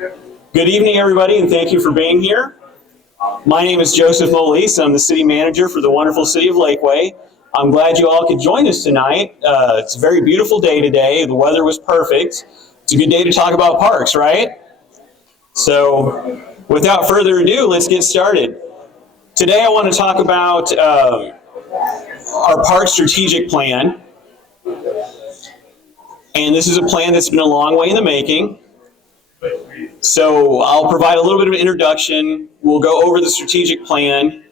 Good evening, everybody, and thank you for being here. My name is Joseph Molise. I'm the city manager for the wonderful city of Lakeway. I'm glad you all could join us tonight. It's a very beautiful day today. The weather was perfect. It's a good day to talk about parks, right? So, without further ado, let's get started. Today I want to talk about our park strategic plan. And this is a plan that's been a long way in the making. So I'll provide a little bit of an introduction. We'll go over the strategic plan.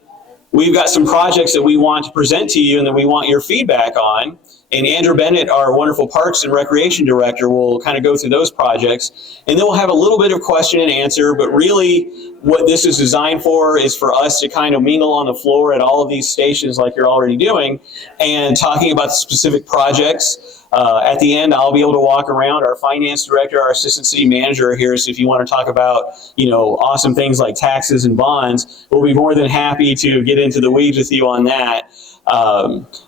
We've got some projects that we want to present to you and that we want your feedback on. And Andrew Bennett, our wonderful Parks and Recreation Director, will kind of go through those projects. And then we'll have a little bit of question and answer, but really what this is designed for is for us to kind of mingle on the floor at all of these stations like you're already doing and talking about the specific projects. At the end, I'll be able to walk around. Our finance director, our assistant city manager are here, so if you want to talk about, awesome things like taxes and bonds, we'll be more than happy to get into the weeds with you on that.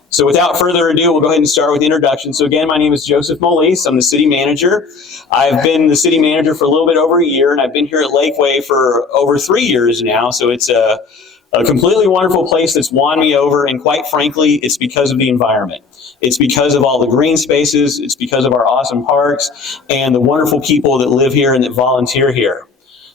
So without further ado, we'll go ahead and start with the introduction. So again, my name is Joseph Molise. I'm the city manager. I've been the city manager for a little bit over a year, and I've been here at Lakeway for over 3 years now. So it's a completely wonderful place that's won me over, and quite frankly, it's because of the environment. It's because of all the green spaces, it's because of our awesome parks, and the wonderful people that live here and that volunteer here.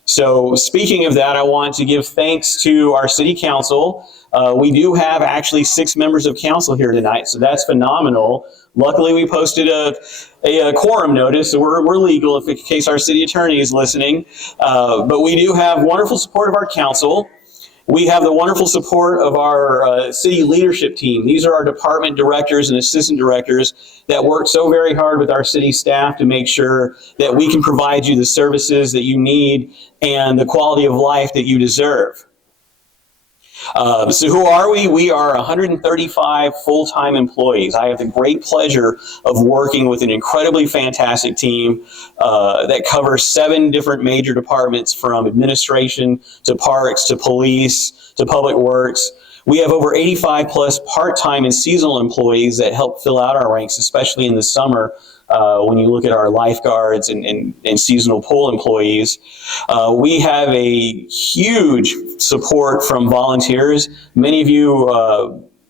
So speaking of that, I want to give thanks to our city council. We do have actually 6 members of council here tonight, so that's phenomenal. Luckily, we posted a quorum notice, so we're legal in case our city attorney is listening. But we do have wonderful support of our council. We have the wonderful support of our city leadership team. These are our department directors and assistant directors that work so very hard with our city staff to make sure that we can provide you the services that you need and the quality of life that you deserve. So who are we? We are 135 full-time employees. I have the great pleasure of working with an incredibly fantastic team that covers 7 different major departments, from administration to parks to police to public works. We have over 85 plus part-time and seasonal employees that help fill out our ranks, especially in the summer. When you look at our lifeguards and seasonal pool employees, we have a huge support from volunteers. Many of you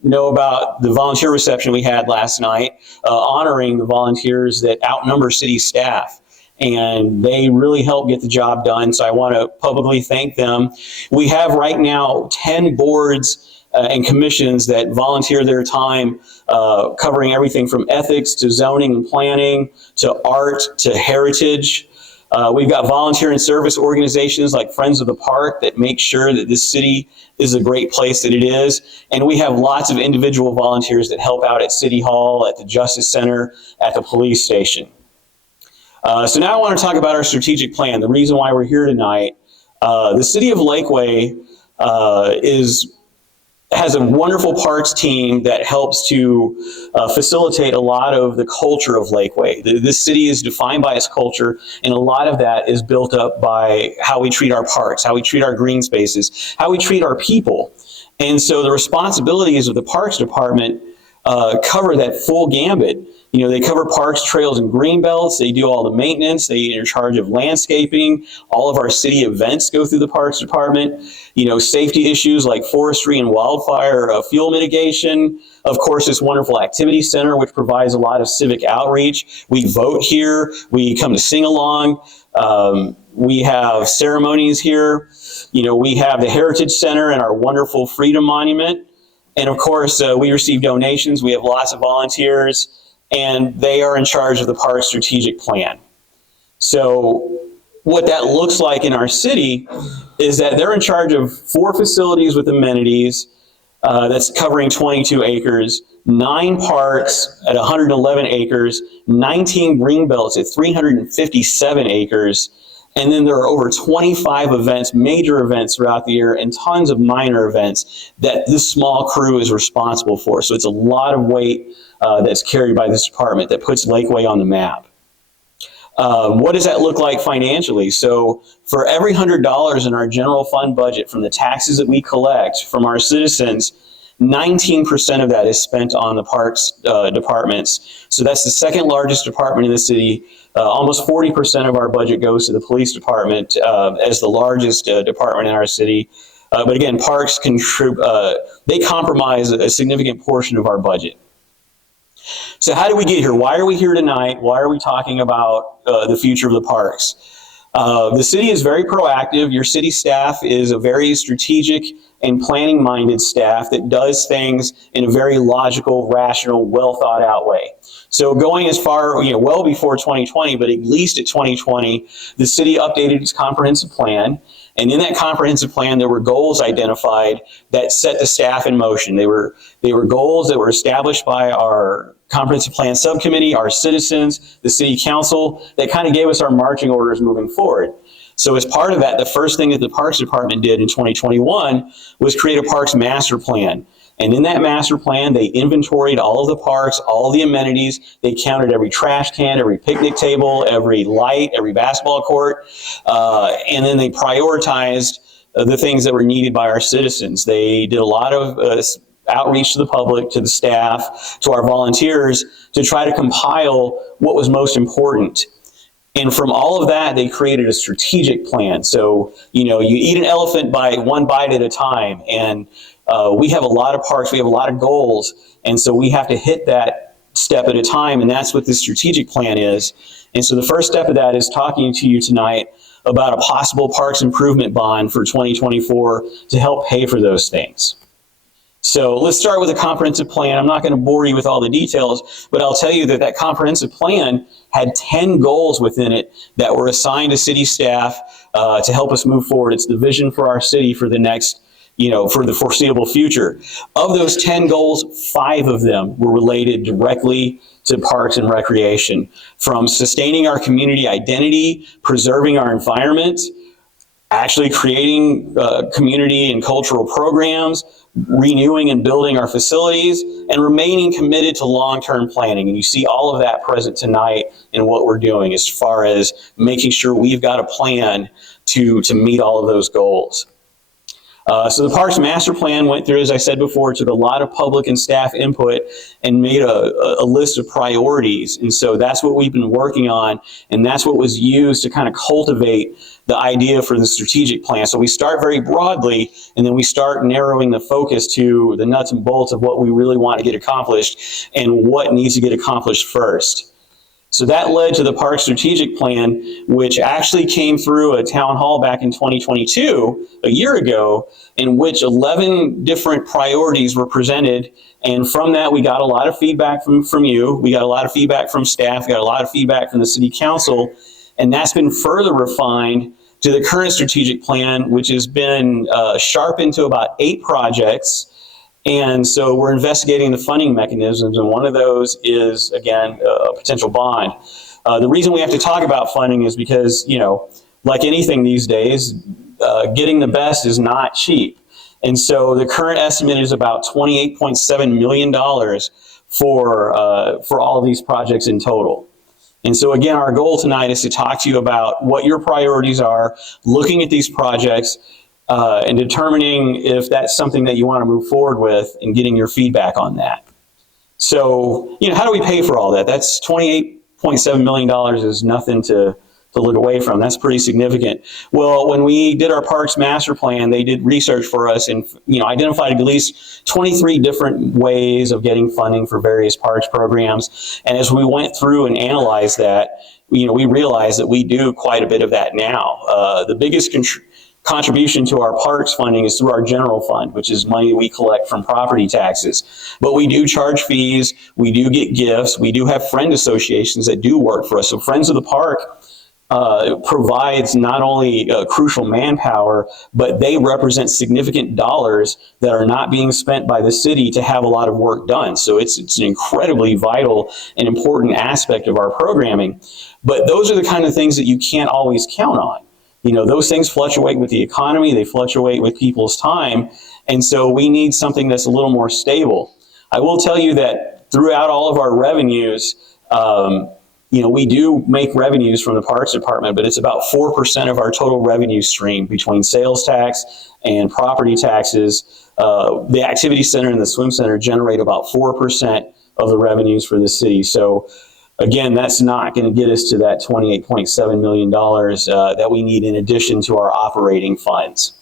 know about the volunteer reception we had last night, honoring the volunteers that outnumber city staff. And they really help get the job done, so I want to publicly thank them. We have right now 10 boards and commissions that volunteer their time, covering everything from ethics to zoning and planning to art to heritage. We've got volunteer and service organizations like Friends of the Park that make sure that this city is a great place that it is. And we have lots of individual volunteers that help out at City Hall, at the Justice Center, at the police station. So now I want to talk about our strategic plan, the reason why we're here tonight. The city of Lakeway has a wonderful parks team that helps to facilitate a lot of the culture of Lakeway. This city is defined by its culture, and a lot of that is built up by how we treat our parks, how we treat our green spaces, how we treat our people. And so the responsibilities of the Parks Department cover that full gambit. They cover parks, trails, and green belts. They do all the maintenance. They are in charge of landscaping. All of our city events go through the Parks Department. Safety issues like forestry and wildfire, fuel mitigation. Of course, this wonderful activity center, which provides a lot of civic outreach. We vote here. We come to sing along. We have ceremonies here. We have the Heritage Center and our wonderful Freedom Monument. And of course, we receive donations. We have lots of volunteers, and they are in charge of the park strategic plan. So what that looks like in our city is that they're in charge of 4 facilities with amenities that's covering 22 acres, 9 parks at 111 acres, 19 green belts at 357 acres, and then there are over 25 events, major events throughout the year, and tons of minor events that this small crew is responsible for. So it's a lot of weight that's carried by this department that puts Lakeway on the map. What does that look like financially? So for every $100 in our general fund budget from the taxes that we collect from our citizens, 19% of that is spent on the parks departments. So that's the second largest department in the city. Almost 40% of our budget goes to the police department as the largest department in our city. But again, parks they compromise a significant portion of our budget. So how did we get here? Why are we here tonight? Why are we talking about the future of the parks? The city is very proactive. Your city staff is a very strategic and planning-minded staff that does things in a very logical, rational, well-thought-out way. So going as far, well before 2020, but at least at 2020, the city updated its comprehensive plan. And in that comprehensive plan, there were goals identified that set the staff in motion. They were goals that were established by our comprehensive plan subcommittee, our citizens, the city council, that kind of gave us our marching orders moving forward. So as part of that, the first thing that the Parks Department did in 2021 was create a Parks Master Plan. And in that master plan, they inventoried all of the parks, all of the amenities. They counted every trash can, every picnic table, every light, every basketball court. And then they prioritized the things that were needed by our citizens. They did a lot of outreach to the public, to the staff, to our volunteers to try to compile what was most important. And from all of that, they created a strategic plan. So, you eat an elephant by one bite at a time. And we have a lot of parks, we have a lot of goals. And so we have to hit that step at a time. And that's what this strategic plan is. And so the first step of that is talking to you tonight about a possible parks improvement bond for 2024 to help pay for those things. So let's start with a comprehensive plan. I'm not going to bore you with all the details, but I'll tell you that comprehensive plan had 10 goals within it that were assigned to city staff to help us move forward. It's the vision for our city for the next, for the foreseeable future. Of those 10 goals, 5 of them were related directly to parks and recreation, from sustaining our community identity, preserving our environment, actually creating community and cultural programs, renewing and building our facilities, and remaining committed to long-term planning. And you see all of that present tonight in what we're doing as far as making sure we've got a plan to meet all of those goals. So the Parks Master Plan went through, as I said before, took a lot of public and staff input and made a list of priorities. And so that's what we've been working on, and that's what was used to kind of cultivate the idea for the strategic plan. So we start very broadly, and then we start narrowing the focus to the nuts and bolts of what we really want to get accomplished and what needs to get accomplished first. So that led to the Park Strategic Plan, which actually came through a town hall back in 2022, a year ago, in which 11 different priorities were presented. And from that, we got a lot of feedback from you. We got a lot of feedback from staff. We got a lot of feedback from the city council. And that's been further refined to the current strategic plan, which has been sharpened to about 8 projects. And so we're investigating the funding mechanisms, and one of those is, again, a potential bond. The reason we have to talk about funding is because, like anything these days, getting the best is not cheap. And so the current estimate is about $28.7 million for all of these projects in total. And so again, our goal tonight is to talk to you about what your priorities are, looking at these projects, and determining if that's something that you want to move forward with and getting your feedback on that. So, how do we pay for all that? That's $28.7 million is nothing to look away from. That's pretty significant. Well, when we did our Parks Master Plan, they did research for us and identified at least 23 different ways of getting funding for various parks programs. And as we went through and analyzed that, we realized that we do quite a bit of that now. The biggest contribution to our parks funding is through our general fund, which is money we collect from property taxes. But we do charge fees, we do get gifts, we do have friend associations that do work for us. So Friends of the Park provides not only crucial manpower, but they represent significant dollars that are not being spent by the city to have a lot of work done. So it's an incredibly vital and important aspect of our programming. But those are the kind of things that you can't always count on. Those things fluctuate with the economy, they fluctuate with people's time, and so we need something that's a little more stable. I will tell you that throughout all of our revenues, we do make revenues from the Parks Department, but it's about 4% of our total revenue stream between sales tax and property taxes. The activity center and the swim center generate about 4% of the revenues for the city. So again, that's not going to get us to that $28.7 million that we need in addition to our operating funds.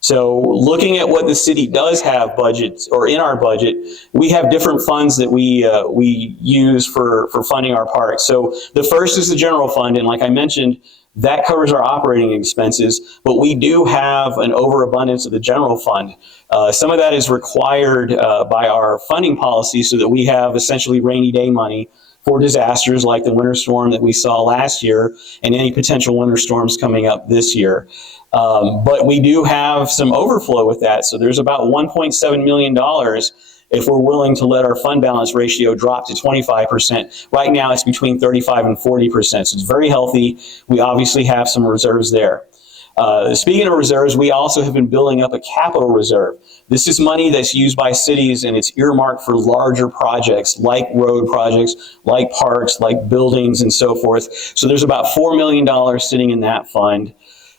So looking at what the city does have budgets, or in our budget, we have different funds that we use for funding our parks. So the first is the general fund, and like I mentioned, that covers our operating expenses, but we do have an overabundance of the general fund. Some of that is required by our funding policy so that we have essentially rainy day money for disasters like the winter storm that we saw last year and any potential winter storms coming up this year. But we do have some overflow with that. So there's about $1.7 million if we're willing to let our fund balance ratio drop to 25%. Right now it's between 35 and 40%. So it's very healthy. We obviously have some reserves there. Speaking of reserves, we also have been building up a capital reserve. This is money that's used by cities, and it's earmarked for larger projects like road projects, like parks, like buildings, and so forth. So there's about $4 million sitting in that fund.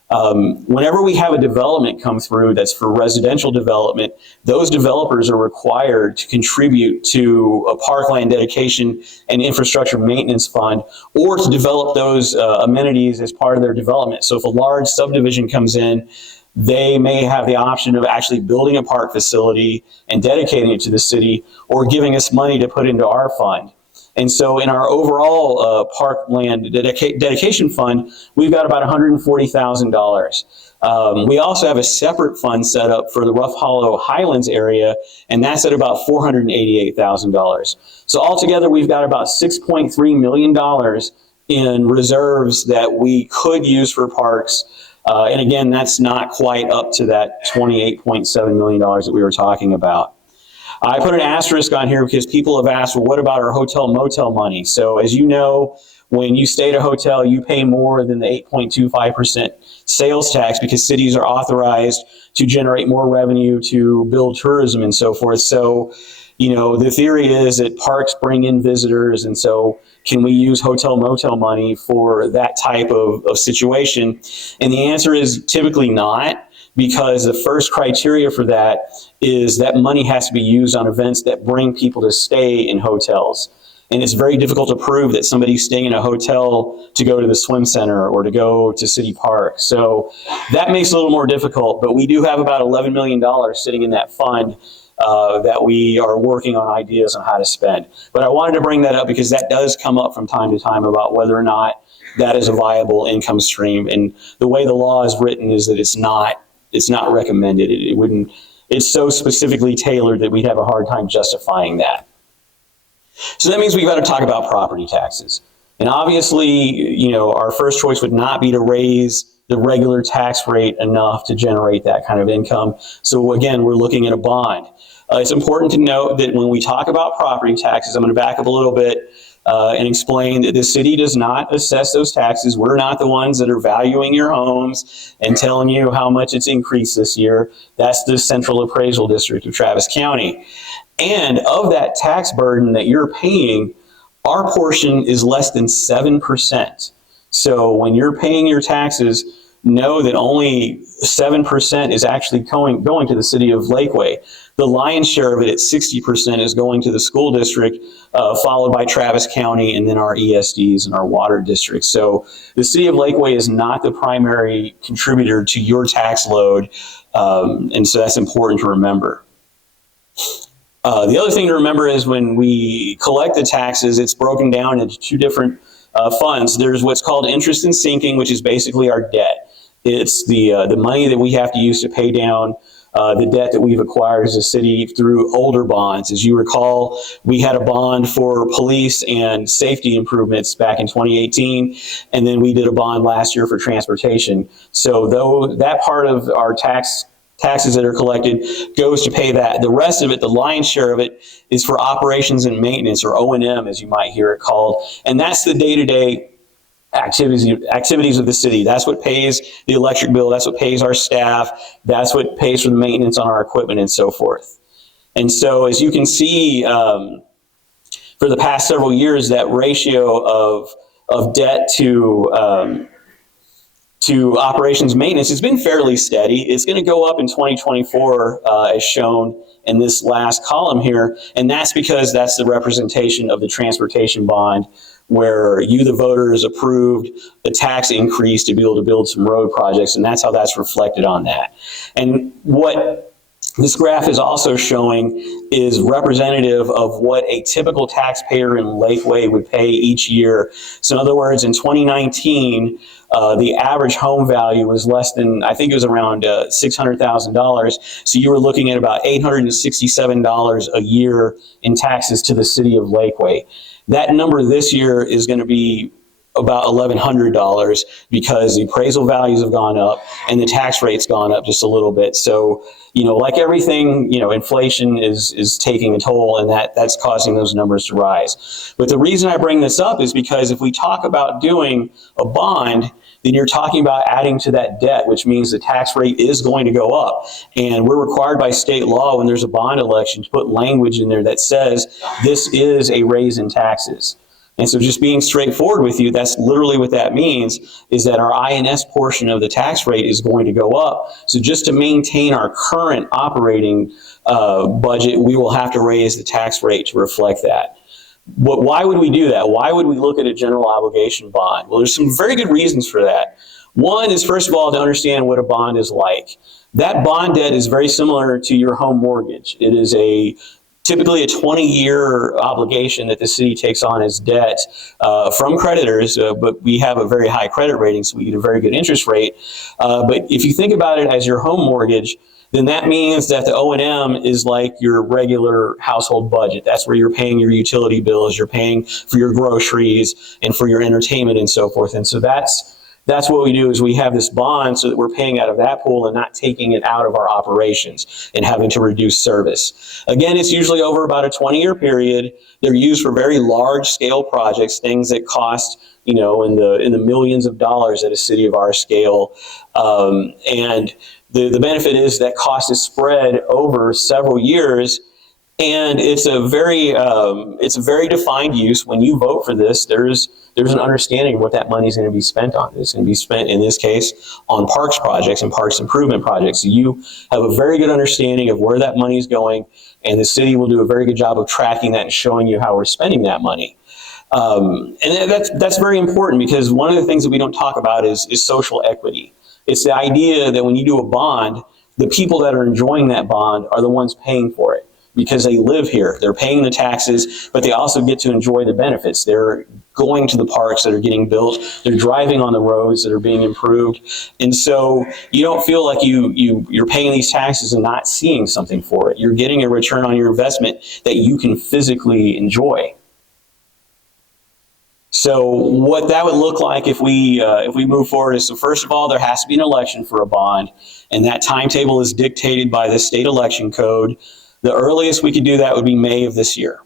Whenever we have a development come through that's for residential development, those developers are required to contribute to a parkland dedication and infrastructure maintenance fund, or to develop those amenities as part of their development. So if a large subdivision comes in, they may have the option of actually building a park facility and dedicating it to the city, or giving us money to put into our fund. And so in our overall parkland dedication fund, we've got about $140,000. We also have a separate fund set up for the Rough Hollow Highlands area, and that's at about $488,000. So altogether, we've got about $6.3 million in reserves that we could use for parks. And again, that's not quite up to that $28.7 million that we were talking about. I put an asterisk on here because people have asked, well, what about our hotel motel money? So as you know, when you stay at a hotel, you pay more than the 8.25% sales tax because cities are authorized to generate more revenue to build tourism and so forth. So, the theory is that parks bring in visitors, and so can we use hotel motel money for that type of situation? And the answer is typically not, because the first criteria for that is that money has to be used on events that bring people to stay in hotels. And it's very difficult to prove that somebody's staying in a hotel to go to the swim center or to go to City Park. So that makes it a little more difficult, but we do have about $11 million sitting in that fund that we are working on ideas on how to spend. But I wanted to bring that up because that does come up from time to time about whether or not that is a viable income stream. And the way the law is written is that it's not recommended. It wouldn't. It's so specifically tailored that we'd have a hard time justifying that. So that means we've got to talk about property taxes. And obviously, our first choice would not be to raise the regular tax rate enough to generate that kind of income. So again, we're looking at a bond. It's important to note that when we talk about property taxes, I'm going to back up a little bit and explain that the city does not assess those taxes. We're not the ones that are valuing your homes and telling you how much it's increased this year. That's the Central Appraisal District of Travis County. And of that tax burden that you're paying, our portion is less than 7%. So when you're paying your taxes, know that only 7% is actually going to the city of Lakeway. The lion's share of it at 60% is going to the school district, followed by Travis County, and then our ESDs and our water districts. So the city of Lakeway is not the primary contributor to your tax load, and so that's important to remember. The other thing to remember is when we collect the taxes, it's broken down into two different funds. There's what's called interest and sinking, which is basically our debt. It's the money that we have to use to pay down the debt that we've acquired as a city through older bonds. As you recall, we had a bond for police and safety improvements back in 2018, and then we did a bond last year for transportation. So though that part of our taxes that are collected goes to pay that. The rest of it, the lion's share of it, is for operations and maintenance, or O&M as you might hear it called. And that's the day-to-day activities of the city. That's what pays the electric bill. That's what pays our staff. That's what pays for the maintenance on our equipment and so forth. And so as you can see, for the past several years, that ratio of debt to operations maintenance has been fairly steady. It's going to go up in 2024, as shown in this last column here, and that's because that's the representation of the transportation bond, where you, the voters, approved the tax increase to be able to build some road projects, and that's how that's reflected on that. And what this graph is also showing is representative of what a typical taxpayer in Lakeway would pay each year. So in other words, in 2019, the average home value was less than, I think it was around $600,000. So you were looking at about $867 a year in taxes to the city of Lakeway. That number this year is going to be about $1,100 because the appraisal values have gone up and the tax rate's gone up just a little bit. So, like everything, inflation is taking a toll, and that's causing those numbers to rise. But the reason I bring this up is because if we talk about doing a bond, then you're talking about adding to that debt, which means the tax rate is going to go up. And we're required by state law when there's a bond election to put language in there that says this is a raise in taxes. And so just being straightforward with you, that's literally what that means, is that our INS portion of the tax rate is going to go up. So just to maintain our current operating budget, we will have to raise the tax rate to reflect that. Why would we do that? Why would we look at a general obligation bond? Well, there's some very good reasons for that. One is, first of all, to understand what a bond is like. That bond debt is very similar to your home mortgage. It is typically a 20-year obligation that the city takes on as debt from creditors, but we have a very high credit rating, so we get a very good interest rate. But if you think about it as your home mortgage, then that means that the O&M is like your regular household budget. That's where you're paying your utility bills, you're paying for your groceries and for your entertainment and so forth. And so that's what we do, is we have this bond so that we're paying out of that pool and not taking it out of our operations and having to reduce service. Again, it's usually over about a 20-year period. They're used for very large scale projects, things that cost, in the millions of dollars at a city of our scale. And the benefit is that cost is spread over several years. And it's a very defined use. When you vote for this, there's an understanding of what that money is going to be spent on. It's going to be spent, in this case, on parks projects and parks improvement projects. So you have a very good understanding of where that money is going, and the city will do a very good job of tracking that and showing you how we're spending that money. And that's very important, because one of the things that we don't talk about is social equity. It's the idea that when you do a bond, the people that are enjoying that bond are the ones paying for it, because they live here. They're paying the taxes, but they also get to enjoy the benefits. They're going to the parks that are getting built. They're driving on the roads that are being improved. And so you don't feel like you're paying these taxes and not seeing something for it. You're getting a return on your investment that you can physically enjoy. So what that would look like if we move forward is, so first of all, there has to be an election for a bond, and that timetable is dictated by the state election code. The earliest we could do that would be May of this year.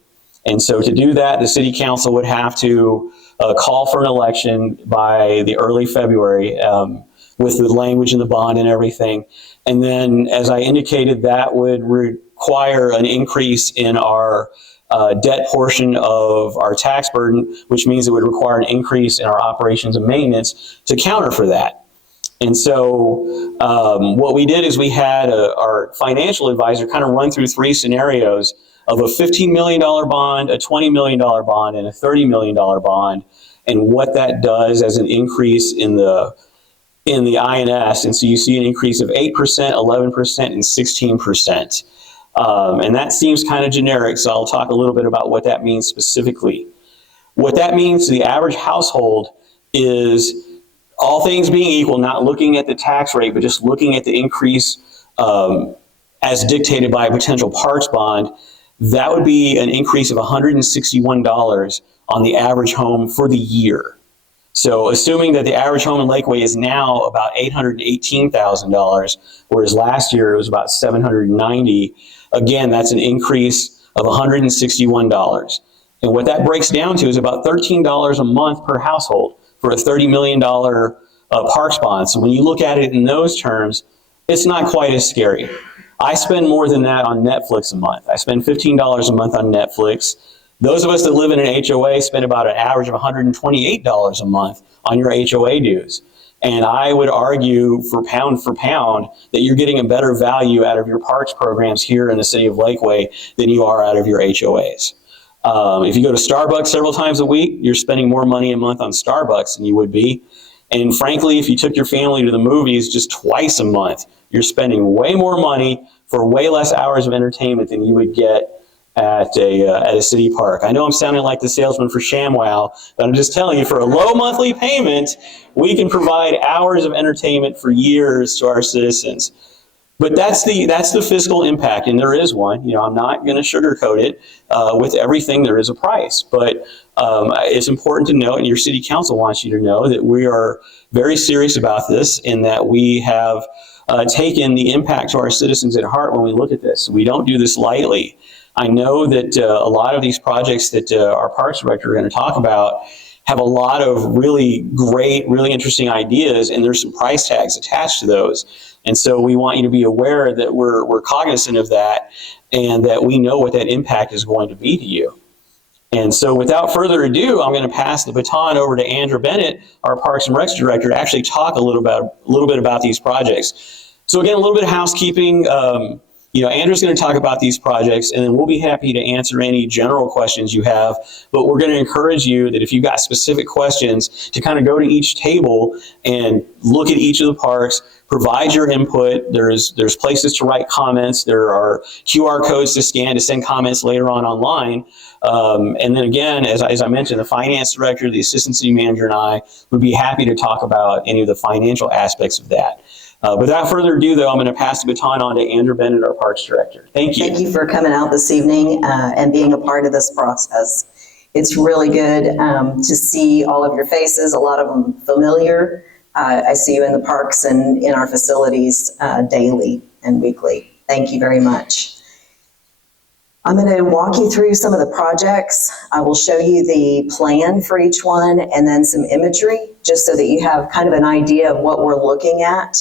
And so to do that, the city council would have to call for an election by the early February with the language in the bond and everything. And then, as I indicated, that would require an increase in our debt portion of our tax burden, which means it would require an increase in our operations and maintenance to counter for that. And so what we did is we had our financial advisor kind of run through three scenarios of a $15 million bond, a $20 million bond, and a $30 million bond, and what that does as an increase in the INS. And so you see an increase of 8%, 11%, and 16%. And that seems kind of generic, so I'll talk a little bit about what that means specifically. What that means to the average household is, all things being equal, not looking at the tax rate, but just looking at the increase as dictated by a potential parks bond, that would be an increase of $161 on the average home for the year. So assuming that the average home in Lakeway is now about $818,000, whereas last year it was about $790, again, that's an increase of $161. And what that breaks down to is about $13 a month per household for a $30 million parks bond. So when you look at it in those terms, it's not quite as scary. I spend more than that on Netflix a month. I spend $15 a month on Netflix. Those of us that live in an HOA spend about an average of $128 a month on your HOA dues. And I would argue for pound that you're getting a better value out of your parks programs here in the city of Lakeway than you are out of your HOAs. If you go to Starbucks several times a week, you're spending more money a month on Starbucks than you would be. And frankly, if you took your family to the movies just twice a month, you're spending way more money for way less hours of entertainment than you would get at a city park. I know I'm sounding like the salesman for ShamWow, but I'm just telling you, for a low monthly payment, we can provide hours of entertainment for years to our citizens. But that's the fiscal impact, and there is one. You know, I'm not going to sugarcoat it. With everything, there is a price. But it's important to note, and your city council wants you to know, that we are very serious about this, and that we have taken the impact to our citizens at heart when we look at this. We don't do this lightly. I know that a lot of these projects that our Parks Director are going to talk about have a lot of really great, really interesting ideas, and there's some price tags attached to those. And so we want you to be aware that we're cognizant of that, and that we know what that impact is going to be to you. And so without further ado, I'm going to pass the baton over to Andrew Bennett, our Parks and Recs Director, to actually talk a little bit about these projects. So again, a little bit of housekeeping. Andrew's going to talk about these projects, and then we'll be happy to answer any general questions you have. But we're going to encourage you that if you've got specific questions, to kind of go to each table and look at each of the parks, provide your input. There's places to write comments. There are QR codes to scan to send comments later on online. And then again, as I mentioned, the finance director, the assistant city manager, and I would be happy to talk about any of the financial aspects of that. Without further ado, though, I'm going to pass the baton on to Andrew Bennett, our Parks Director. Thank you. Thank you for coming out this evening and being a part of this process. It's really good to see all of your faces, a lot of them familiar. I see you in the parks and in our facilities daily and weekly. Thank you very much. I'm going to walk you through some of the projects. I will show you the plan for each one and then some imagery, just so that you have kind of an idea of what we're looking at.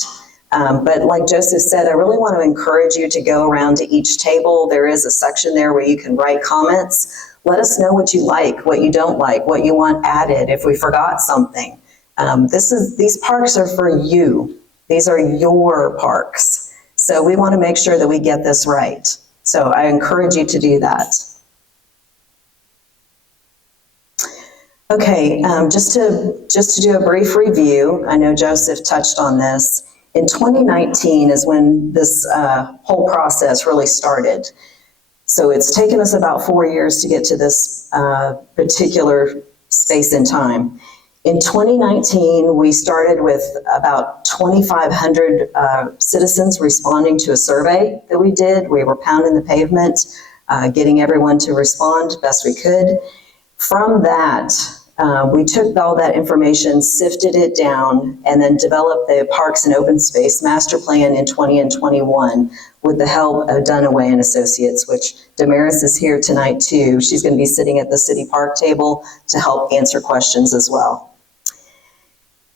But like Joseph said, I really want to encourage you to go around to each table. There is a section there where you can write comments. Let us know what you like, what you don't like, what you want added, if we forgot something. These parks are for you. These are your parks. So we want to make sure that we get this right. So I encourage you to do that. Okay, just to do a brief review, I know Joseph touched on this. In 2019 is when this whole process really started. So it's taken us about 4 years to get to this particular space in time. In 2019, we started with about 2,500 citizens responding to a survey that we did. We were pounding the pavement, getting everyone to respond best we could. From that, we took all that information, sifted it down, and then developed the Parks and Open Space Master Plan in 20 and 21 with the help of Dunaway and Associates, which Damaris is here tonight too. She's going to be sitting at the city park table to help answer questions as well.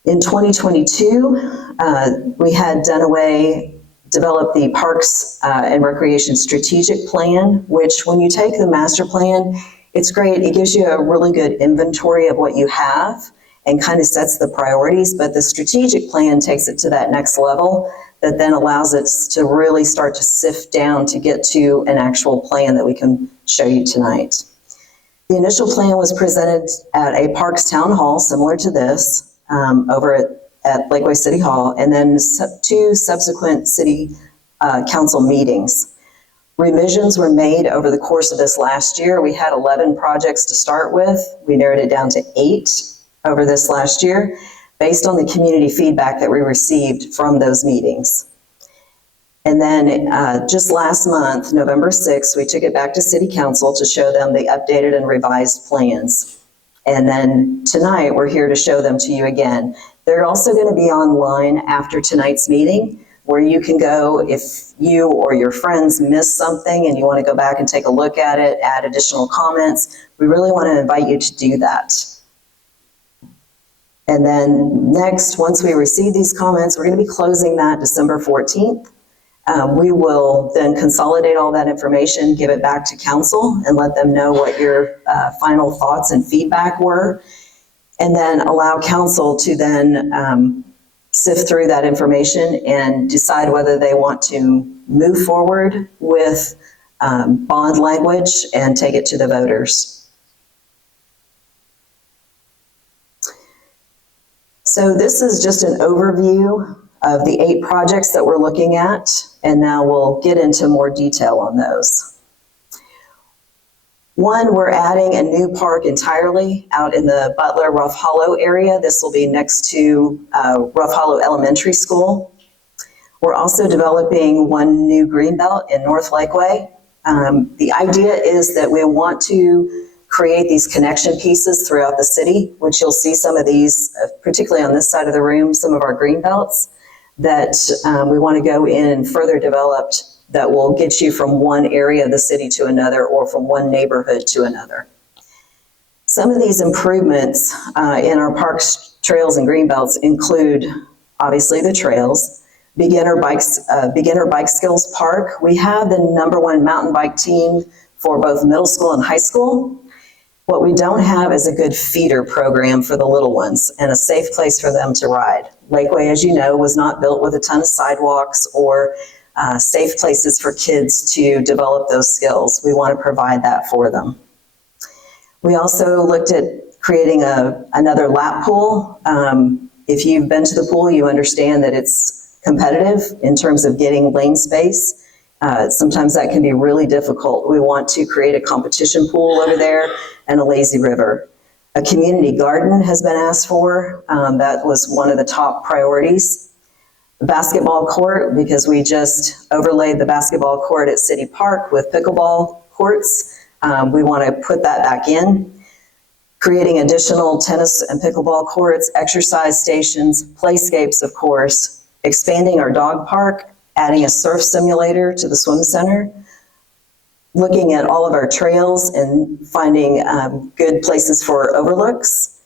In 2022, we had Dunaway develop the Parks and Recreation Strategic Plan, which when you take the master plan, it's great. It gives you a really good inventory of what you have and kind of sets the priorities, but the strategic plan takes it to that next level that then allows it to really start to sift down to get to an actual plan that we can show you tonight. The initial plan was presented at a Parks Town Hall similar to this over at Lakeway City Hall, and then 2 subsequent city council meetings. Revisions were made over the course of this last year. We had 11 projects to start with. We narrowed it down to 8 over this last year based on the community feedback that we received from those meetings. And then just last month, November 6th, we took it back to City Council to show them the updated and revised plans. And then tonight, we're here to show them to you again. They're also going to be online after tonight's meeting, where you can go if you or your friends miss something and you want to go back and take a look at it, add additional comments. We really want to invite you to do that. And then next, once we receive these comments, we're going to be closing that December 14th. We will then consolidate all that information, give it back to council, and let them know what your final thoughts and feedback were, and then allow council to then sift through that information and decide whether they want to move forward with bond language and take it to the voters. So this is just an overview of the 8 projects that we're looking at, and now we'll get into more detail on those. One, we're adding a new park entirely out in the Butler Rough Hollow area. This will be next to Rough Hollow Elementary School. We're also developing one new greenbelt in North Lakeway. The idea is that we want to create these connection pieces throughout the city, which you'll see some of these, particularly on this side of the room, some of our greenbelts that we want to go in and further develop that will get you from one area of the city to another or from one neighborhood to another. Some of these improvements in our parks, trails, and greenbelts include, obviously, the trails, beginner bike skills park. We have the #1 mountain bike team for both middle school and high school. What we don't have is a good feeder program for the little ones and a safe place for them to ride. Lakeway, as you know, was not built with a ton of sidewalks or safe places for kids to develop those skills. We want to provide that for them. We also looked at creating another lap pool. If you've been to the pool, you understand that it's competitive in terms of getting lane space. Sometimes that can be really difficult. We want to create a competition pool over there and a lazy river. A community garden has been asked for. That was one of the top priorities. Basketball court, because we just overlaid the basketball court at City Park with pickleball courts. We want to put that back in. Creating additional tennis and pickleball courts, exercise stations, playscapes, of course, expanding our dog park, adding a surf simulator to the swim center, looking at all of our trails and finding good places for overlooks,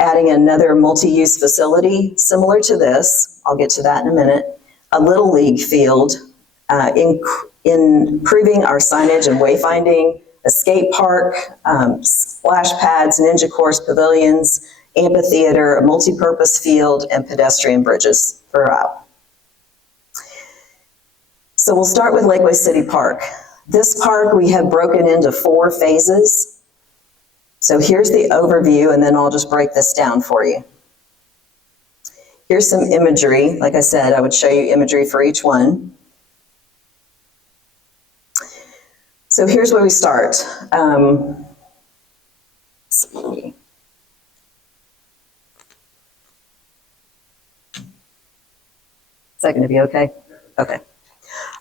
adding another multi-use facility similar to this, I'll get to that in a minute, a little league field, improving our signage and wayfinding, a skate park, splash pads, ninja course pavilions, amphitheater, a multi-purpose field, and pedestrian bridges throughout. So we'll start with Lakeway City Park. This park we have broken into 4 phases. So here's the overview, and then I'll just break this down for you. Here's some imagery. Like I said, I would show you imagery for each one. So here's where we start. Let's see. Is that going to be okay? Okay.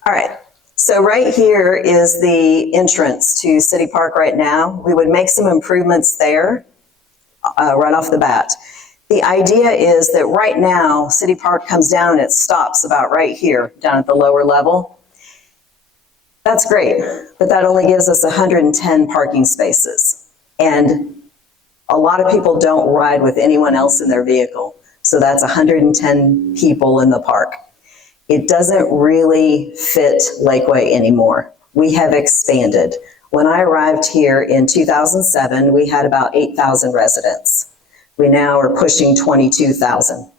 All right. So right here is the entrance to City Park right now. We would make some improvements there right off the bat. The idea is that right now, City Park comes down and it stops about right here, down at the lower level. That's great, but that only gives us 110 parking spaces. And a lot of people don't ride with anyone else in their vehicle. So that's 110 people in the park. It doesn't really fit Lakeway anymore. We have expanded. When I arrived here in 2007, we had about 8,000 residents. We now are pushing 22,000.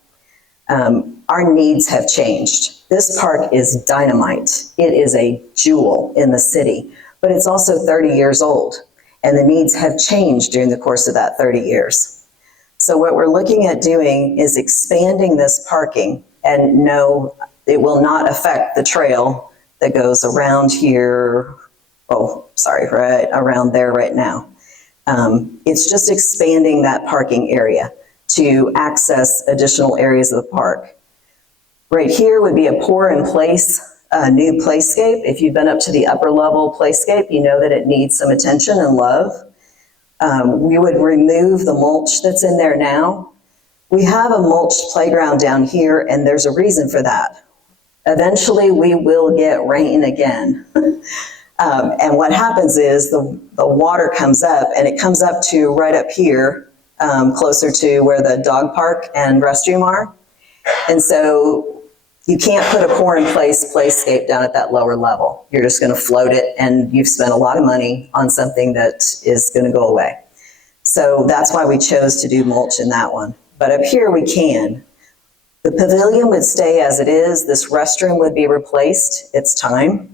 Our needs have changed. This park is dynamite. It is a jewel in the city, but it's also 30 years old, and the needs have changed during the course of that 30 years. So what we're looking at doing is expanding this parking, and no, it will not affect the trail that goes around here, right around there right now. It's just expanding that parking area to access additional areas of the park. Right here would be a pour in place, a new playscape. If you've been up to the upper level playscape, you know that it needs some attention and love. We would remove the mulch that's in there now. We have a mulched playground down here, and there's a reason for that. Eventually, we will get rain again. And what happens is the water comes up, and it comes up to right up here, closer to where the dog park and restroom are. And so You can't put a pour in place playscape down at that lower level. You're just gonna float it, and you've spent a lot of money on something that is gonna go away. So that's why we chose to do mulch in that one. But up here we can. The pavilion would stay as it is. This restroom would be replaced. It's time.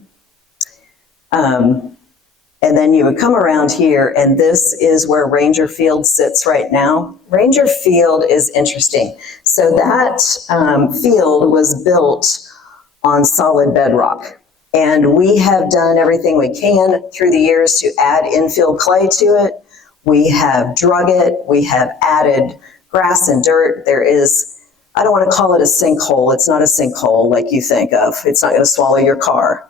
And then you would come around here, and this is where Ranger Field sits right now. Ranger Field is interesting. So that field was built on solid bedrock. And we have done everything we can through the years to add infill clay to it. We have drug it. We have added grass and dirt. There is, I don't want to call it a sinkhole. It's not a sinkhole like you think of. It's not going to swallow your car.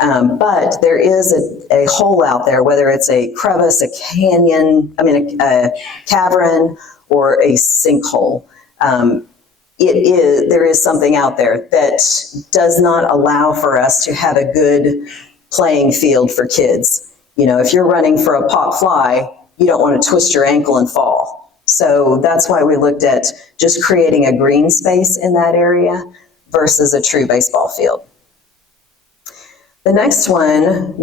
But there is a hole out there, whether it's a crevice, a canyon, a cavern, or a sinkhole. There is something out there that does not allow for us to have a good playing field for kids. You know, if you're running for a pop fly, you don't want to twist your ankle and fall. So that's why we looked at just creating a green space in that area versus a true baseball field. The next one,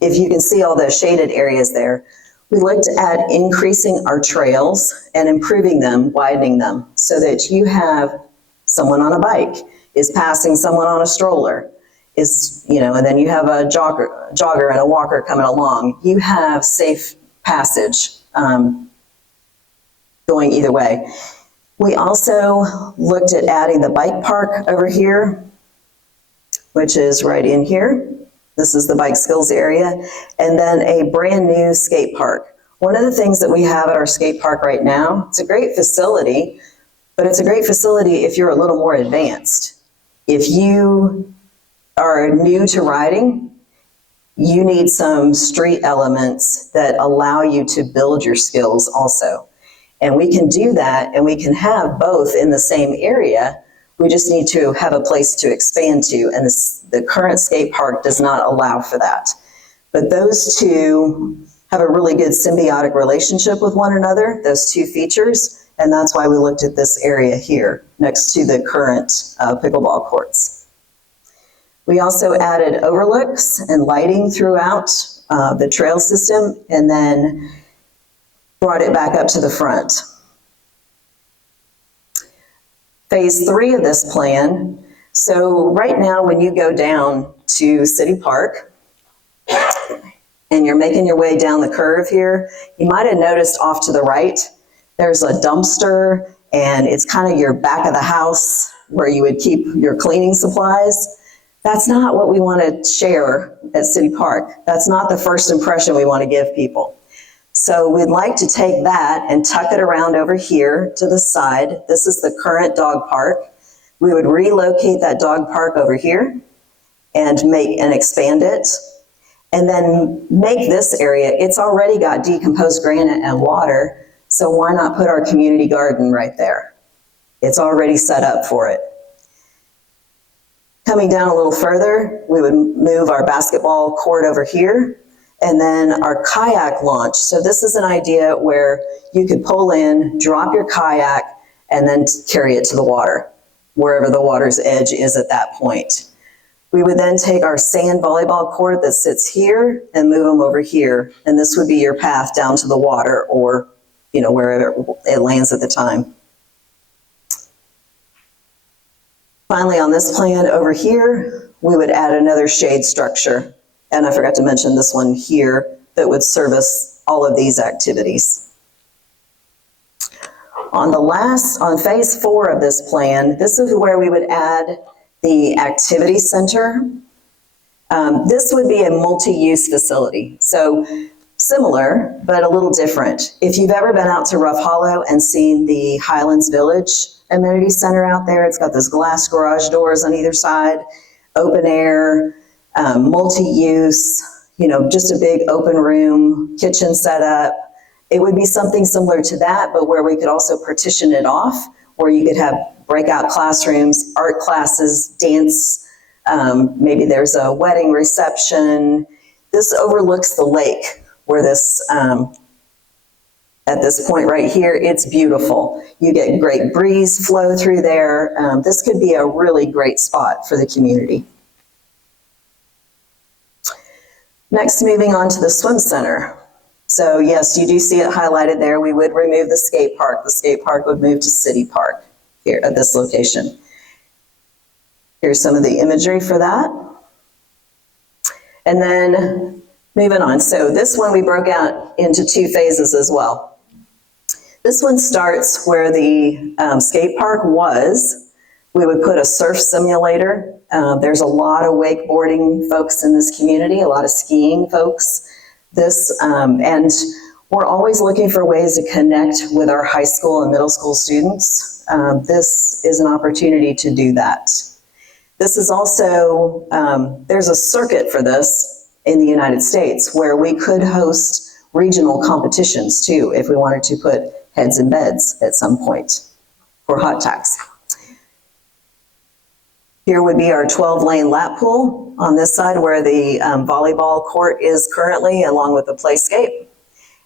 if you can see all the shaded areas there, we looked at increasing our trails and improving them, widening them, so that you have someone on a bike is passing someone on a stroller, and then you have a jogger and a walker coming along. You have safe passage going either way. We also looked at adding the bike park over here, which is right in here. This is the bike skills area. And then a brand new skate park. One of the things that we have at our skate park right now, it's a great facility, but it's a great facility if you're a little more advanced. If you are new to riding, you need some street elements that allow you to build your skills also. And we can do that, and we can have both in the same area. We just need to have a place to expand to, and the current skate park does not allow for that. But those two have a really good symbiotic relationship with one another, those two features, and that's why we looked at this area here next to the current pickleball courts. We also added overlooks and lighting throughout the trail system, and then brought it back up to the front. Phase 3 of this plan, so right now when you go down to City Park and you're making your way down the curve here, you might have noticed off to the right, there's a dumpster, and it's kind of your back of the house where you would keep your cleaning supplies. That's not what we want to share at City Park. That's not the first impression we want to give people. So we'd like to take that and tuck it around over here to the side. This is the current dog park. We would relocate that dog park over here and expand it. And then make this area, it's already got decomposed granite and water, so why not put our community garden right there? It's already set up for it. Coming down a little further, we would move our basketball court over here. And then our kayak launch. So this is an idea where you could pull in, drop your kayak, and then carry it to the water, wherever the water's edge is at that point. We would then take our sand volleyball court that sits here and move them over here. And this would be your path down to the water, or wherever it lands at the time. Finally, on this plan over here, we would add another shade structure. And I forgot to mention this one here that would service all of these activities. On phase 4 of this plan, this is where we would add the activity center. This would be a multi-use facility. So similar, but a little different. If you've ever been out to Rough Hollow and seen the Highlands Village Amenity Center out there, it's got those glass garage doors on either side, open air, multi-use, just a big open room, kitchen setup. It would be something similar to that, but where we could also partition it off, where you could have breakout classrooms, art classes, dance, maybe there's a wedding reception. This overlooks the lake where this At this point right here, it's beautiful. You get great breeze flow through there. This could be a really great spot for the community. Next, moving on to the swim center. So yes, you do see it highlighted there. We would remove the skate park. The skate park would move to City Park here at this location. Here's some of the imagery for that. And then moving on. So this one we broke out into 2 phases as well. This one starts where the skate park was. We would put a surf simulator. There's a lot of wakeboarding folks in this community, a lot of skiing folks. And we're always looking for ways to connect with our high school and middle school students. This is an opportunity to do that. This is also, there's a circuit for this in the United States where we could host regional competitions too if we wanted to put heads in beds at some point for hot tags. Here would be our 12-lane lap pool on this side where the volleyball court is currently, along with the playscape.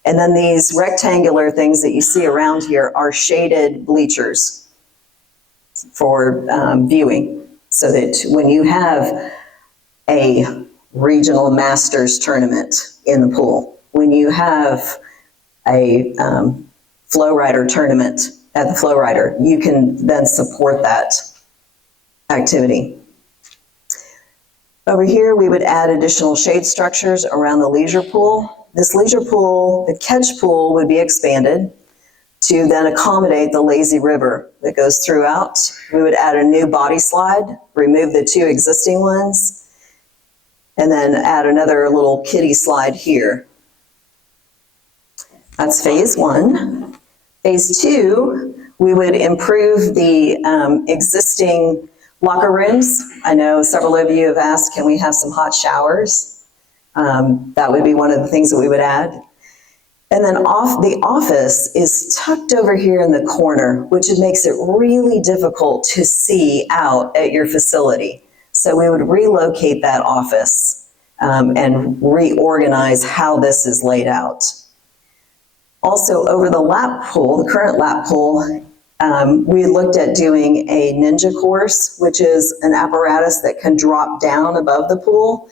And then these rectangular things that you see around here are shaded bleachers for viewing, so that when you have a regional masters tournament in the pool, when you have a flow rider tournament at the flow rider, you can then support that activity. Over here, we would add additional shade structures around the leisure pool. This leisure pool, the catch pool, would be expanded to then accommodate the lazy river that goes throughout. We would add a new body slide, remove the 2 existing ones, and then add another little kiddie slide here. That's phase 1. Phase 2, we would improve the existing locker rooms. I know several of you have asked, can we have some hot showers? That would be one of the things that we would add. And then the office is tucked over here in the corner, which makes it really difficult to see out at your facility. So we would relocate that office and reorganize how this is laid out. Also, over the lap pool, the current lap pool, we looked at doing a ninja course, which is an apparatus that can drop down above the pool.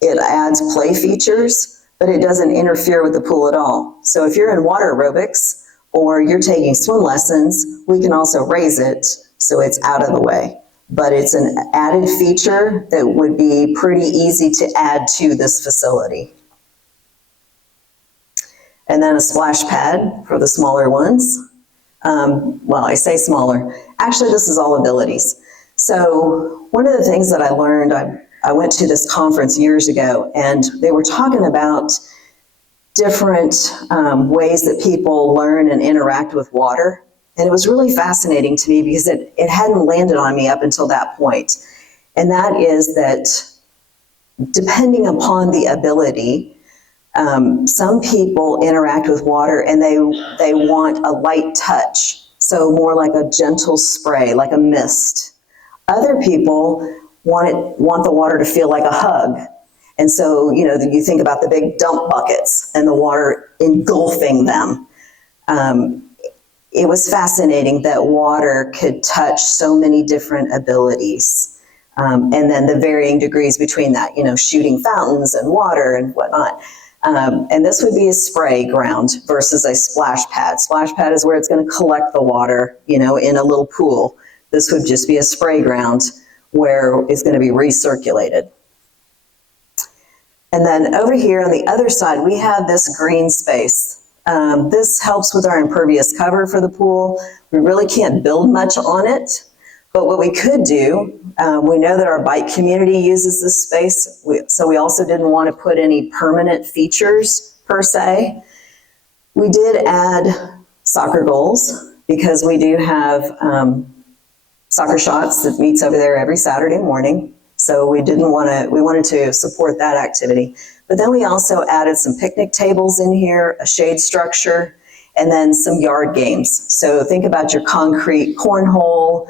It adds play features, but it doesn't interfere with the pool at all. So if you're in water aerobics or you're taking swim lessons, we can also raise it so it's out of the way. But it's an added feature that would be pretty easy to add to this facility. And then a splash pad for the smaller ones. Well, I say smaller. Actually, this is all abilities. So one of the things that I learned, I went to this conference years ago, and they were talking about different ways that people learn and interact with water. And it was really fascinating to me because it hadn't landed on me up until that point. And that is that depending upon the ability, some people interact with water and they want a light touch, so more like a gentle spray, like a mist. Other people want the water to feel like a hug. And so, you think about the big dump buckets and the water engulfing them. It was fascinating that water could touch so many different abilities. And then the varying degrees between that, shooting fountains and water and whatnot. And this would be a spray ground versus a splash pad. Splash pad is where it's going to collect the water, in a little pool. This would just be a spray ground where it's going to be recirculated. And then over here on the other side, we have this green space. This helps with our impervious cover for the pool. We really can't build much on it. But what we could do, we know that our bike community uses this space, so we also didn't want to put any permanent features per se. We did add soccer goals because we do have soccer shots that meets over there every Saturday morning. So we wanted to support that activity. But then we also added some picnic tables in here, a shade structure, and then some yard games. So think about your concrete cornhole,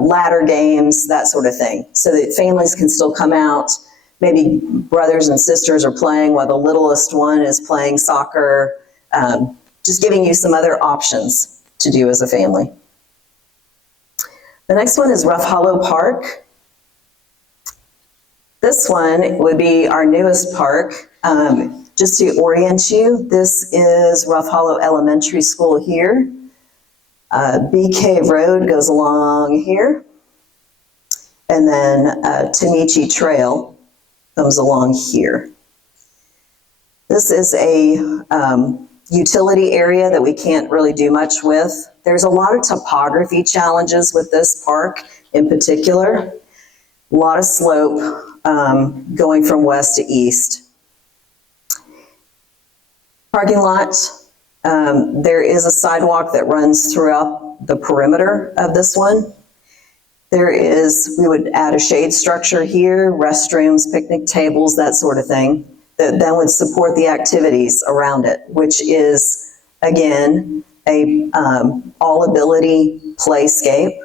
ladder games, that sort of thing, so that families can still come out. Maybe brothers and sisters are playing while the littlest one is playing soccer. just giving you some other options to do as a family. The next one is Rough Hollow Park. This one would be our newest park. Just to orient you, this is Rough Hollow Elementary School here. Bee Cave Road goes along here. And then Tamichi Trail comes along here. This is a utility area that we can't really do much with. There's a lot of topography challenges with this park in particular. A lot of slope going from west to east. Parking lot, there is a sidewalk that runs throughout the perimeter of this one. We would add a shade structure here, restrooms, picnic tables, that sort of thing, that then would support the activities around it, which is, again, a all-ability playscape.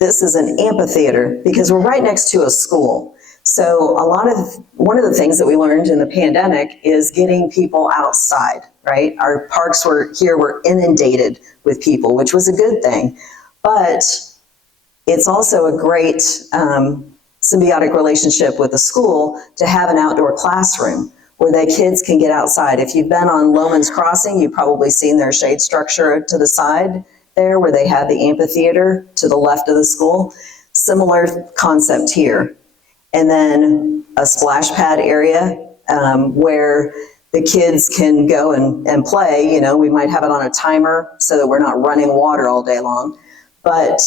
This is an amphitheater because we're right next to a school. So one of the things that we learned in the pandemic is getting people outside, right? Our parks were inundated with people, which was a good thing. But it's also a great symbiotic relationship with the school to have an outdoor classroom where the kids can get outside. If you've been on Loman's Crossing, you've probably seen their shade structure to the side there where they have the amphitheater to the left of the school. Similar concept here. And then a splash pad area where the kids can go and play. You know, we might have it on a timer so that we're not running water all day long. But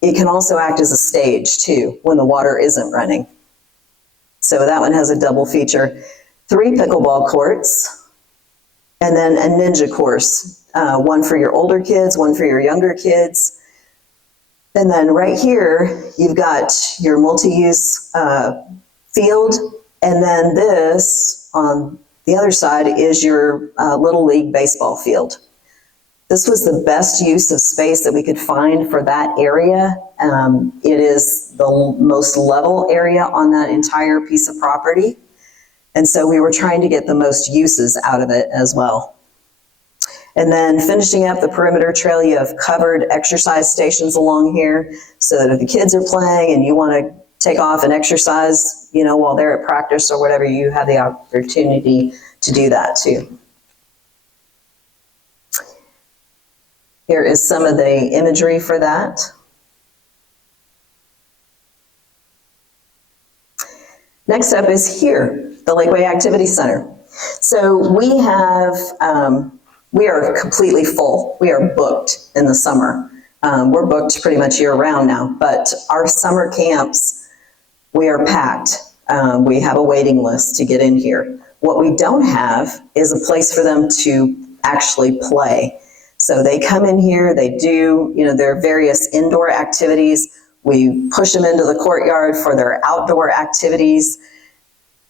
it can also act as a stage too when the water isn't running. So that one has a double feature. 3 pickleball courts, and then a ninja course. One for your older kids, one for your younger kids. And then right here, you've got your multi-use field, and then this on the other side is your Little League baseball field. This was the best use of space that we could find for that area. It is the most level area on that entire piece of property. And so we were trying to get the most uses out of it as well. And then finishing up the perimeter trail, you have covered exercise stations along here so that if the kids are playing and you want to take off and exercise, you know, while they're at practice or whatever, you have the opportunity to do that too. Here is some of the imagery for that. Next up is here, the Lakeway Activity Center. So we are completely full. We are booked in the summer. We're booked pretty much year round now, but our summer camps, we are packed. We have a waiting list to get in here. What we don't have is a place for them to actually play. So they come in here, they do, you know, their various indoor activities. We push them into the courtyard for their outdoor activities.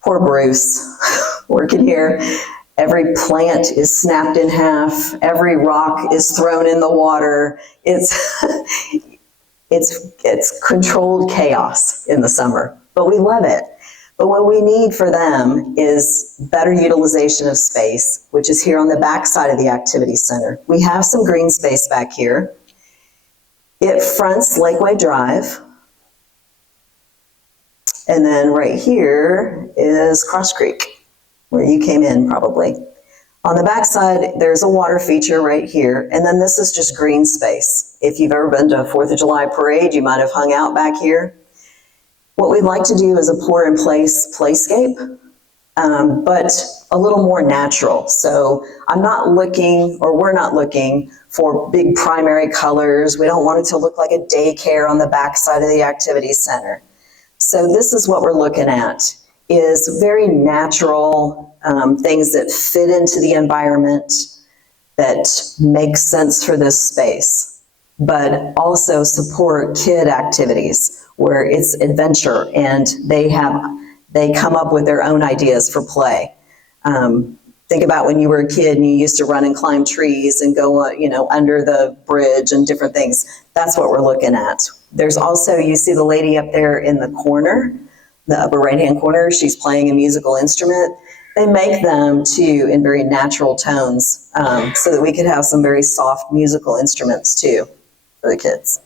Poor Bruce, working here. Every plant is snapped in half. Every rock is thrown in the water. It's controlled chaos in the summer, but we love it. But what we need for them is better utilization of space, which is here on the back side of the activity center. We have some green space back here. It fronts Lakeway Drive. And then right here is Cross Creek, where you came in probably. On the back side, there's a water feature right here, and then this is just green space. If you've ever been to a 4th of July parade, you might have hung out back here. What we'd like to do is a pour-in-place playscape, but a little more natural. So I'm not looking, or we're not looking for big primary colors. We don't want it to look like a daycare on the back side of the activity center. So this is what we're looking at, is very natural things that fit into the environment, that make sense for this space, but also support kid activities where it's adventure and they come up with their own ideas for play. Think about when you were a kid and you used to run and climb trees and go, under the bridge and different things. That's what we're looking at. There's also, you see the lady up there in the corner, the upper right-hand corner, she's playing a musical instrument. They make them too in very natural tones, so that we could have some very soft musical instruments too for the kids.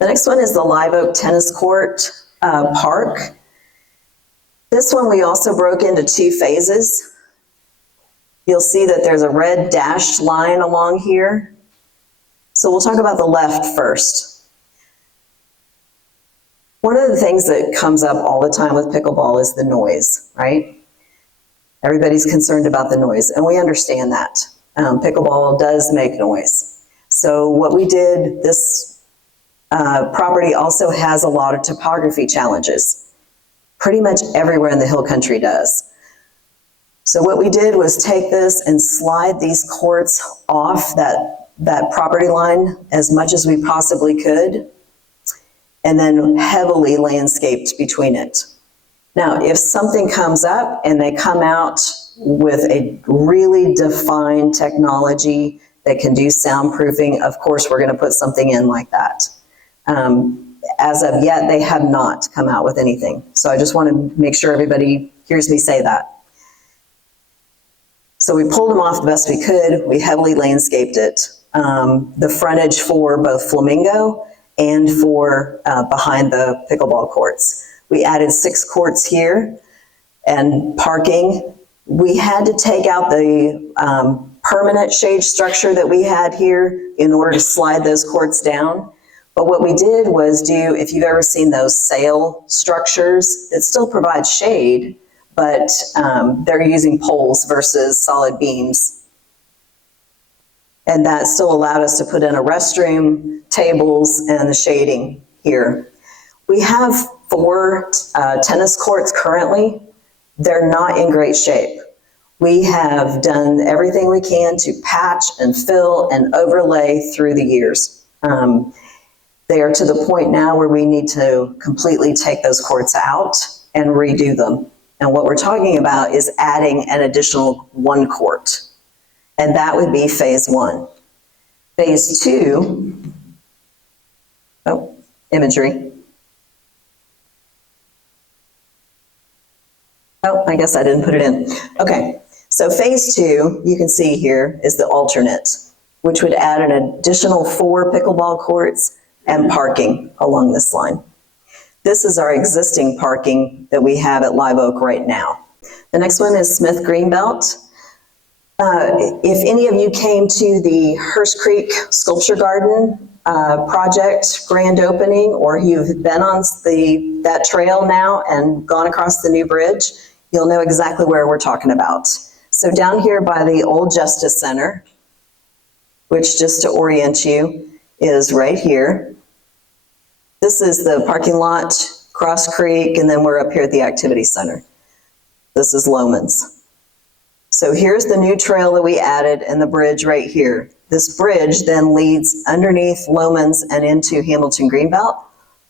The next one is the Live Oak Tennis Court Park. This one we also broke into 2 phases. You'll see that there's a red dashed line along here. So we'll talk about the left first. One of the things that comes up all the time with pickleball is the noise, right? Everybody's concerned about the noise, and we understand that. Pickleball does make noise. So what we did, this property also has a lot of topography challenges. Pretty much everywhere in the hill country does. So what we did was take this and slide these courts off that property line as much as we possibly could, and then heavily landscaped between it. Now, if something comes up and they come out with a really defined technology that can do soundproofing, of course, we're gonna put something in like that. As of yet, they have not come out with anything. So I just wanna make sure everybody hears me say that. So we pulled them off the best we could. We heavily landscaped it. The frontage for both Flamingo and for behind the pickleball courts. We added 6 courts here and parking. We had to take out the permanent shade structure that we had here in order to slide those courts down. But what we did was do, if you've ever seen those sail structures, it still provides shade, but they're using poles versus solid beams. And that still allowed us to put in a restroom, tables, and the shading here. We have 4 tennis courts currently. They're not in great shape. We have done everything we can to patch and fill and overlay through the years. They are to the point now where we need to completely take those courts out and redo them. And what we're talking about is adding an additional 1 court. And that would be phase 1. Phase 2, imagery. Oh, I guess I didn't put it in. Okay, so phase 2, you can see here, is the alternate, which would add an additional 4 pickleball courts and parking along this line. This is our existing parking that we have at Live Oak right now. The next one is Smith Greenbelt. If any of you came to the Hearst Creek Sculpture Garden project grand opening, or you've been on that trail now and gone across the new bridge, you'll know exactly where we're talking about. So down here by the old Justice Center, which just to orient you, is right here. This is the parking lot, Cross Creek, and then we're up here at the Activity Center. This is Loman's. So here's the new trail that we added and the bridge right here. This bridge then leads underneath Loman's and into Hamilton Greenbelt.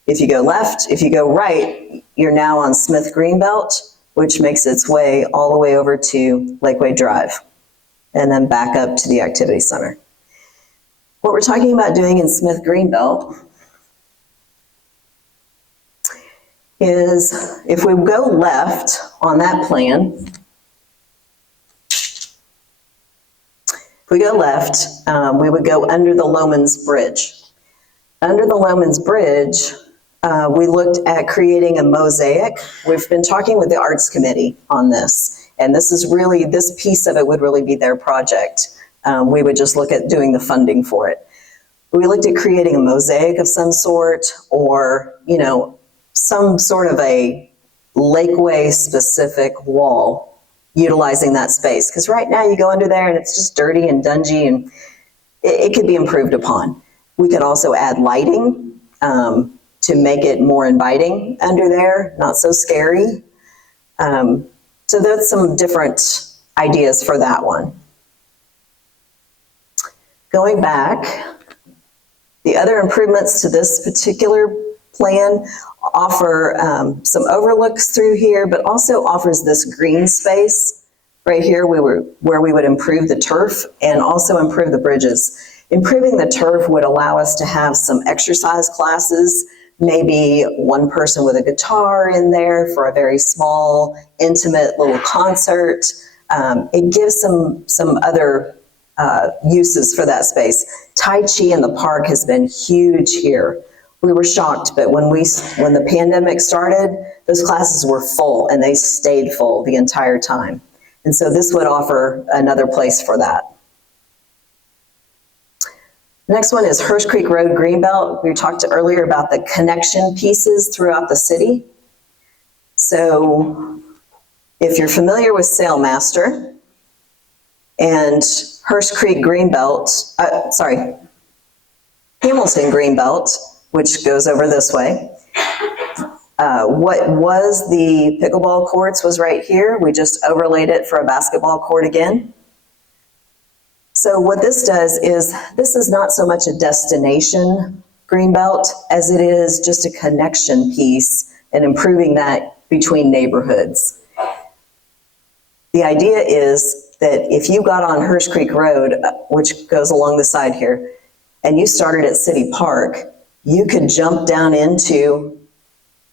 If you go left, if you go right, you're now on Smith Greenbelt, which makes its way all the way over to Lakeway Drive and then back up to the Activity Center. What we're talking about doing in Smith Greenbelt is, if we go left on that plan, if we go left, we would go under the Loman's Bridge. Under the Loman's Bridge, we looked at creating a mosaic. We've been talking with the Arts Committee on this, and this piece of it would really be their project. We would just look at doing the funding for it. We looked at creating a mosaic of some sort, or, some sort of a Lakeway specific wall utilizing that space. Because right now you go under there and it's just dirty and dungy, and it could be improved upon. We could also add lighting to make it more inviting under there, not so scary. So that's some different ideas for that one. Going back, the other improvements to this particular plan offer some overlooks through here, but also offers this green space right here where we would improve the turf and also improve the bridges. Improving the turf would allow us to have some exercise classes maybe one person with a guitar in there for a very small, intimate little concert. It gives some other uses for that space. Tai Chi in the park has been huge here. We were shocked, but when the pandemic started, those classes were full and they stayed full the entire time. And so this would offer another place for that. The next one is Hirsch Creek Road Greenbelt. We talked earlier about the connection pieces throughout the city. So if you're familiar with Sailmaster and Hirsch Creek Greenbelt, Hamilton Greenbelt, which goes over this way. What was the pickleball courts was right here. We just overlaid it for a basketball court again. So what this does is, this is not so much a destination greenbelt as it is just a connection piece and improving that between neighborhoods. The idea is that if you got on Hirsch Creek Road, which goes along the side here, and you started at City Park, you could jump down into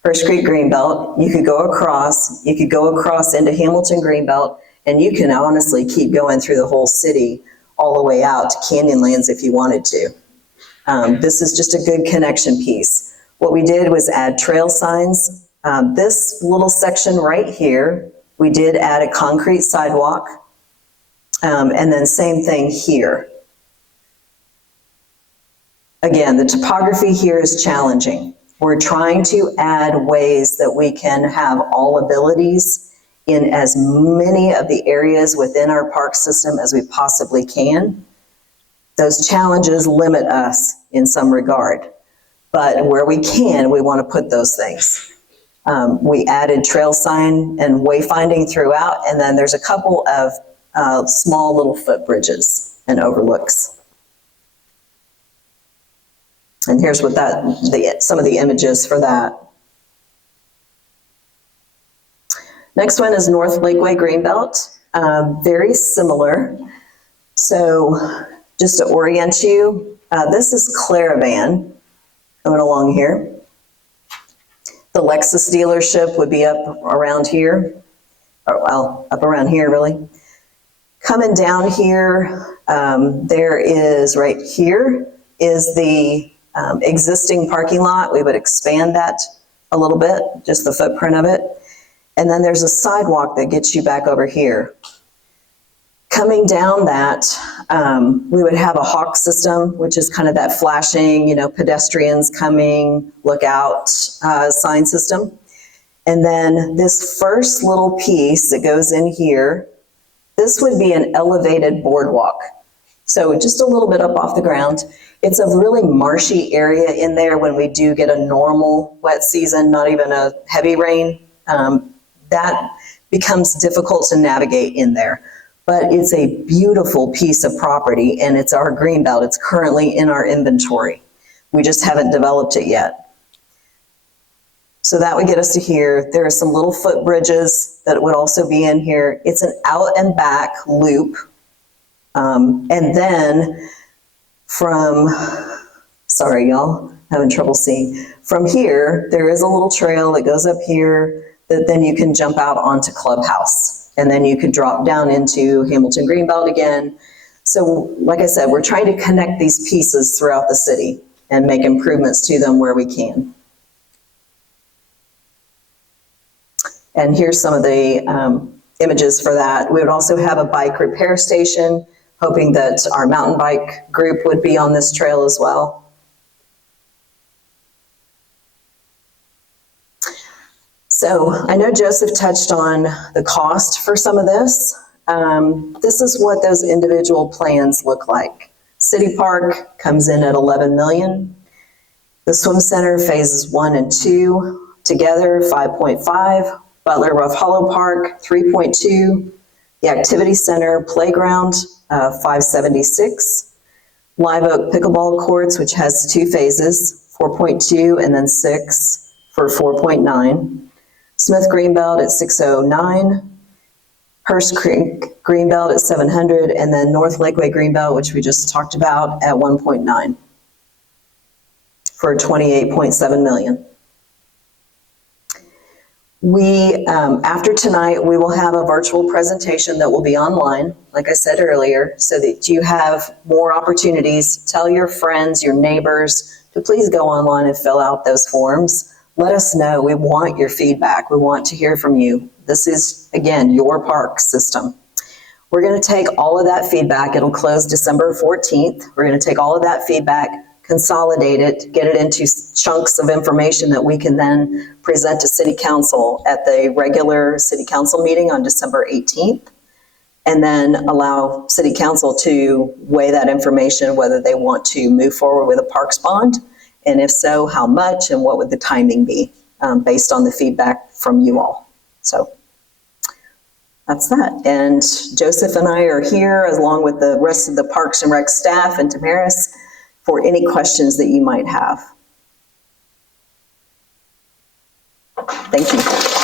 Hirsch Creek Greenbelt, you could go across into Hamilton Greenbelt, and you can honestly keep going through the whole city all the way out to Canyonlands if you wanted to. This is just a good connection piece. What we did was add trail signs. This little section right here, we did add a concrete sidewalk, and then same thing here. Again, the topography here is challenging. We're trying to add ways that we can have all abilities in as many of the areas within our park system as we possibly can. Those challenges limit us in some regard, but where we can, we want to put those things. We added trail sign and wayfinding throughout, and then there's a couple of small little footbridges and overlooks. And here's what some of the images for that. Next one is North Lakeway Greenbelt, very similar. So just to orient you, this is Claravan coming along here. The Lexus dealership would be up around here, or well, up around here really. Coming down here, there is right here is the existing parking lot. We would expand that a little bit, just the footprint of it. And then there's a sidewalk that gets you back over here. Coming down that, we would have a hawk system, which is kind of that flashing, pedestrians coming, look out sign system. And then this first little piece that goes in here, this would be an elevated boardwalk. So just a little bit up off the ground. It's a really marshy area in there when we do get a normal wet season, not even a heavy rain. That becomes difficult to navigate in there. But it's a beautiful piece of property, and it's our greenbelt. It's currently in our inventory. We just haven't developed it yet. So that would get us to here. There are some little footbridges that would also be in here. It's an out and back loop. And then sorry y'all, having trouble seeing. From here, there is a little trail that goes up here that then you can jump out onto Clubhouse. And then you could drop down into Hamilton Greenbelt again. So like I said, we're trying to connect these pieces throughout the city and make improvements to them where we can. And here's some of the images for that. We would also have a bike repair station, hoping that our mountain bike group would be on this trail as well. So I know Joseph touched on the cost for some of this. This is what those individual plans look like. City Park comes in at 11 million. The Swim Center phases 1 and 2 together, 5.5. Butler Rough Hollow Park, 3.2. The Activity Center Playground, 576. Live Oak Pickleball Courts, which has 2 phases, 4.2 and then 6 for 4.9. Smith Greenbelt at 609. Hirsch Creek Greenbelt at 700, and then North Lakeway Greenbelt, which we just talked about, at 1.9 for 28.7 million. We, after tonight, we will have a virtual presentation that will be online, like I said earlier, so that you have more opportunities. Tell your friends, your neighbors to please go online and fill out those forms. Let us know. We want your feedback. We want to hear from you. This is, again, your park system. We're going to take all of that feedback. It'll close December 14th. We're going to take all of that feedback, consolidate it, get it into chunks of information that we can then present to City Council at the regular City Council meeting on December 18th, and then allow City Council to weigh that information, whether they want to move forward with a parks bond, and if so, how much, and what would the timing be based on the feedback from you all. So that's that. And Joseph and I are here, along with the rest of the Parks and Rec staff and Tamaris, for any questions that you might have. Thank you.